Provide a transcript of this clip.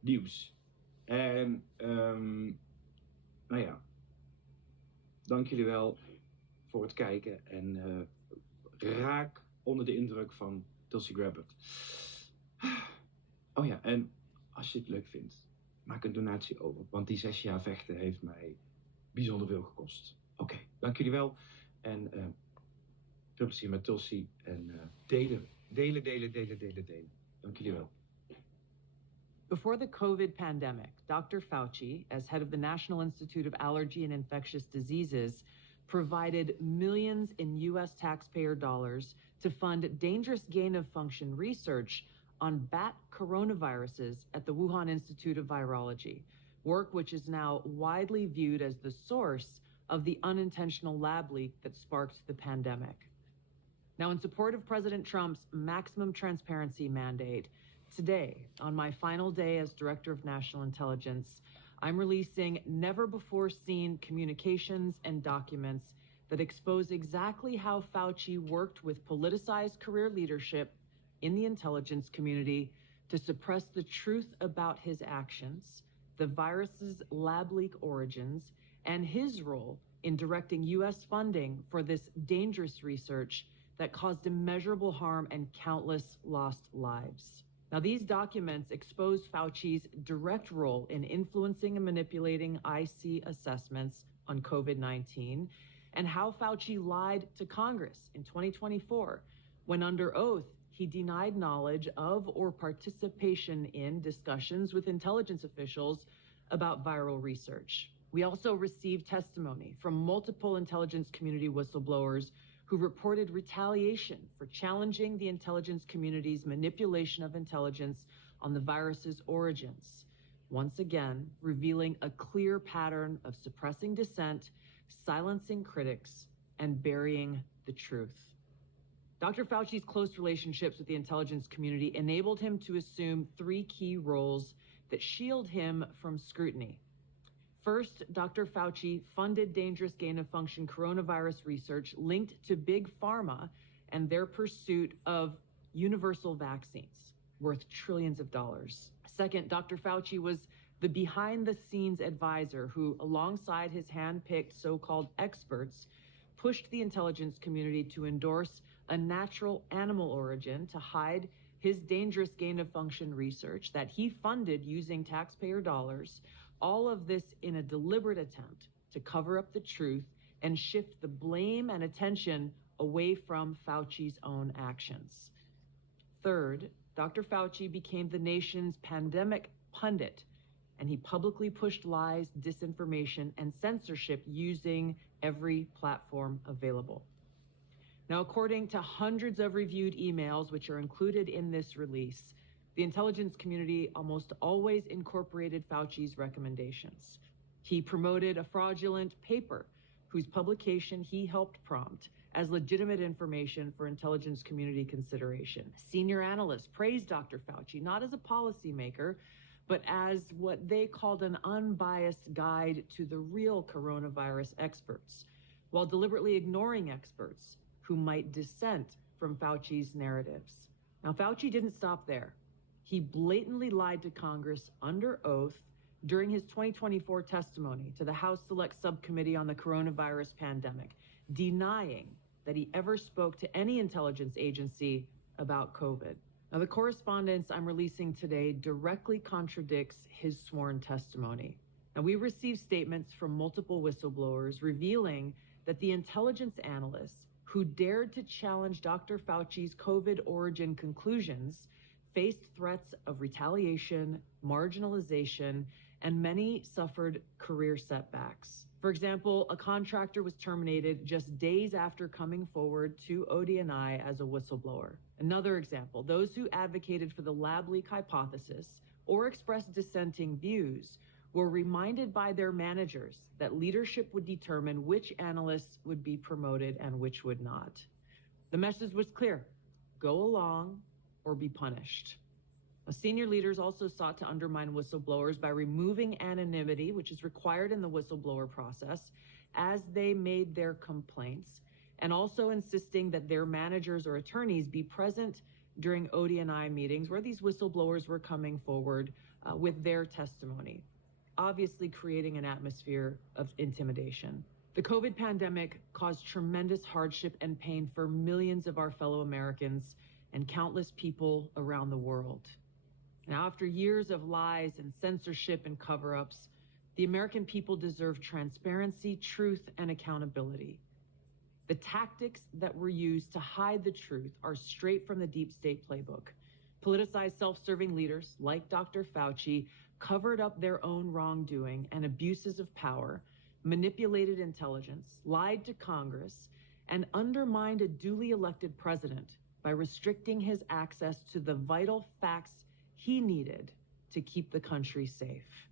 nieuws. En nou ja, dank jullie wel voor het kijken en raak onder de indruk van Tulsi Gabbard. Oh ja, en als je het leuk vindt, maak een donatie over, want die 6 jaar vechten heeft mij bijzonder veel gekost. Oké, dank jullie wel en veel plezier met Tulsi en delen. Dank jullie wel. Before the COVID pandemic, Dr. Fauci, as head of the National Institute of Allergy and Infectious Diseases, provided millions in U.S. taxpayer dollars to fund dangerous gain-of-function research on bat coronaviruses at the Wuhan Institute of Virology, work which is now widely viewed as the source of the unintentional lab leak that sparked the pandemic. Now, in support of President Trump's maximum transparency mandate, today, on my final day as Director of National Intelligence, I'm releasing never-before-seen communications and documents that expose exactly how Fauci worked with politicized career leadership in the intelligence community to suppress the truth about his actions, the virus's lab leak origins, and his role in directing U.S. funding for this dangerous research that caused immeasurable harm and countless lost lives. Now, these documents expose Fauci's direct role in influencing and manipulating IC assessments on COVID-19 and how Fauci lied to Congress in 2024 when, under oath, he denied knowledge of or participation in discussions with intelligence officials about viral research. We also received testimony from multiple intelligence community whistleblowers who reported retaliation for challenging the intelligence community's manipulation of intelligence on the virus's origins, once again revealing a clear pattern of suppressing dissent, silencing critics, and burying the truth. Dr. Fauci's close relationships with the intelligence community enabled him to assume 3 key roles that shield him from scrutiny. First, Dr. Fauci funded dangerous gain-of-function coronavirus research linked to Big Pharma and their pursuit of universal vaccines worth trillions of dollars. Second, Dr. Fauci was the behind-the-scenes advisor who, alongside his hand-picked so-called experts, pushed the intelligence community to endorse a natural animal origin to hide his dangerous gain-of-function research that he funded using taxpayer dollars, all of this in a deliberate attempt to cover up the truth and shift the blame and attention away from Fauci's own actions. Third, Dr. Fauci became the nation's pandemic pundit, and he publicly pushed lies, disinformation, and censorship using every platform available. Now, according to hundreds of reviewed emails, which are included in this release, the intelligence community almost always incorporated Fauci's recommendations. He promoted a fraudulent paper whose publication he helped prompt as legitimate information for intelligence community consideration. Senior analysts praised Dr. Fauci not as a policymaker, but as what they called an unbiased guide to the real coronavirus experts, while deliberately ignoring experts who might dissent from Fauci's narratives. Now, Fauci didn't stop there. He blatantly lied to Congress under oath during his 2024 testimony to the House Select Subcommittee on the Coronavirus Pandemic, denying that he ever spoke to any intelligence agency about COVID. Now, the correspondence I'm releasing today directly contradicts his sworn testimony. Now, we received statements from multiple whistleblowers revealing that the intelligence analysts who dared to challenge Dr. Fauci's COVID origin conclusions faced threats of retaliation, marginalization, and many suffered career setbacks. For example, a contractor was terminated just days after coming forward to ODNI as a whistleblower. Another example, those who advocated for the lab leak hypothesis or expressed dissenting views were reminded by their managers that leadership would determine which analysts would be promoted and which would not. The message was clear: go along or be punished. Senior leaders also sought to undermine whistleblowers by removing anonymity, which is required in the whistleblower process, as they made their complaints, and also insisting that their managers or attorneys be present during ODNI meetings where these whistleblowers were coming forward with their testimony, obviously creating an atmosphere of intimidation. The COVID pandemic caused tremendous hardship and pain for millions of our fellow Americans and countless people around the world. Now, after years of lies and censorship and cover-ups, the American people deserve transparency, truth, and accountability. The tactics that were used to hide the truth are straight from the deep state playbook. Politicized, self-serving leaders like Dr. Fauci covered up their own wrongdoing and abuses of power, manipulated intelligence, lied to Congress, and undermined a duly elected president by restricting his access to the vital facts he needed to keep the country safe.